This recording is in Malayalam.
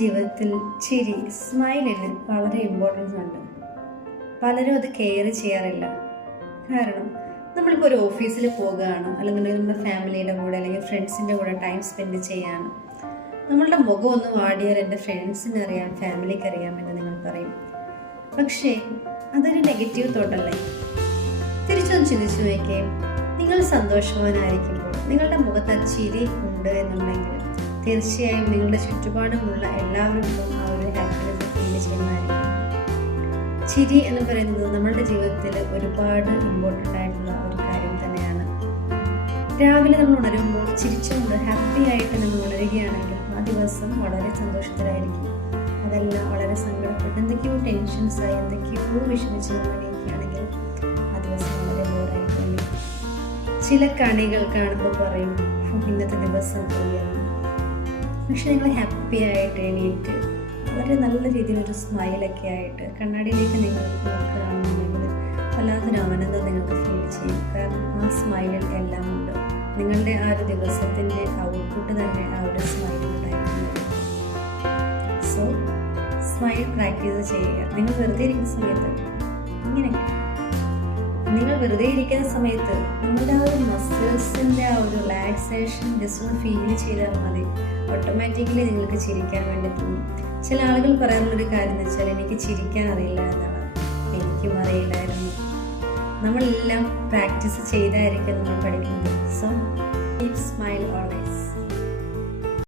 ജീവിതത്തിൽ ചിരി, സ്മൈലിന് വളരെ ഇമ്പോർട്ടൻസ് ഉണ്ട്. പലരും അത് കെയർ ചെയ്യാറില്ല. കാരണം നമ്മളിപ്പോൾ ഒരു ഓഫീസിൽ പോകുകയാണ്, അല്ലെങ്കിൽ നമ്മുടെ ഫാമിലിയുടെ കൂടെ അല്ലെങ്കിൽ ഫ്രണ്ട്സിൻ്റെ കൂടെ ടൈം സ്പെൻഡ് ചെയ്യാണ്. നമ്മളുടെ മുഖം ഒന്ന് വാടിയാൽ എൻ്റെ ഫ്രണ്ട്സിന് അറിയാം, ഫാമിലിക്ക് അറിയാം എന്ന് നിങ്ങൾ പറയും. പക്ഷേ അതൊരു നെഗറ്റീവ് തോട്ടല്ലേ? തിരിച്ചൊന്ന് ചിന്തിച്ചു നോക്കിയേ. നിങ്ങൾ സന്തോഷവാനായിരിക്കുമ്പോൾ നിങ്ങളുടെ മുഖത്ത് ആ ചിരി ഉണ്ട് എന്നുണ്ടെങ്കിൽ തീർച്ചയായും നിങ്ങളുടെ ചുറ്റുപാടുമുള്ള എല്ലാവർക്കും ആ ഒരു ഹാപ്പിനെസ് ഫീൽ ചെയ്യുന്നതായിരിക്കും. ചിരി എന്ന് പറയുന്നത് നമ്മളുടെ ജീവിതത്തിൽ ഒരുപാട് ഇമ്പോർട്ടൻ്റ് ആയിട്ടുള്ള ഒരു കാര്യം തന്നെയാണ്. രാവിലെ നമ്മൾ ഉണരുമ്പോൾ ചിരിച്ചുകൊണ്ട് ഹാപ്പി ആയിട്ട് നമ്മൾ ഉണരുകയാണെങ്കിൽ ആ ദിവസം വളരെ സന്തോഷത്തിലായിരിക്കും. അതല്ല, വളരെ സങ്കടപ്പെട്ട് എന്തൊക്കെയോ ടെൻഷൻസായി എന്തൊക്കെയോ വിഷമിച്ച് നമ്മൾ ഇരിക്കുകയാണെങ്കിൽ ആ ദിവസം വളരെ ബോറായിരിക്കും. ചില കണികൾ കാണുമ്പോൾ പറയും ഇന്നത്തെ ദിവസം പോയെന്ന്. പക്ഷെ നിങ്ങൾ ഹാപ്പി ആയിട്ട് എണീറ്റ് വളരെ നല്ല രീതിയിലൊരു സ്മൈലൊക്കെ ആയിട്ട് കണ്ണാടിയിലേക്ക് നിങ്ങൾ നോക്കുകയാണെന്നുണ്ടെങ്കിൽ വല്ലാത്തൊരു ആനന്ദം നിങ്ങൾക്ക് ഫീൽ ചെയ്യും. കാരണം ആ സ്മൈലിൽ എല്ലാം ഉണ്ട്. നിങ്ങളുടെ ആ ഒരു ദിവസത്തിൻ്റെ ഔട്ട്പുട്ട് തന്നെ ആ ഒരു സ്മൈലുണ്ടായിരിക്കുന്നത്. സോ സ്മൈൽ പ്രാക്ടീസ് ചെയ്യുക. നിങ്ങൾ വെറുതെ ഇരിക്കുന്ന സമയത്ത് ഇങ്ങനെയൊക്കെ നിങ്ങൾ വെറുതെ ഇരിക്കുന്ന സമയത്ത് നിങ്ങളുടെ ആ ഒരു മസിൽസിൻ്റെ ആ ഒരു റിലാക്സേഷൻ ജസ്റ്റ് ഒന്ന് ഫീൽ ചെയ്താൽ മതി. ഓട്ടോമാറ്റിക്കലി നിങ്ങൾക്ക് ചിരിക്കാൻ വേണ്ടി തോന്നും. ചില ആളുകൾ പറയാനുള്ളൊരു കാര്യം എന്ന് വെച്ചാൽ എനിക്ക് ചിരിക്കാൻ അറിയില്ല എന്നാണ്. എനിക്കും അറിയില്ലായിരുന്നു. നമ്മളെല്ലാം പ്രാക്ടീസ് ചെയ്തായിരിക്കും നമ്മൾ പഠിക്കുന്നത്. So keep smile always.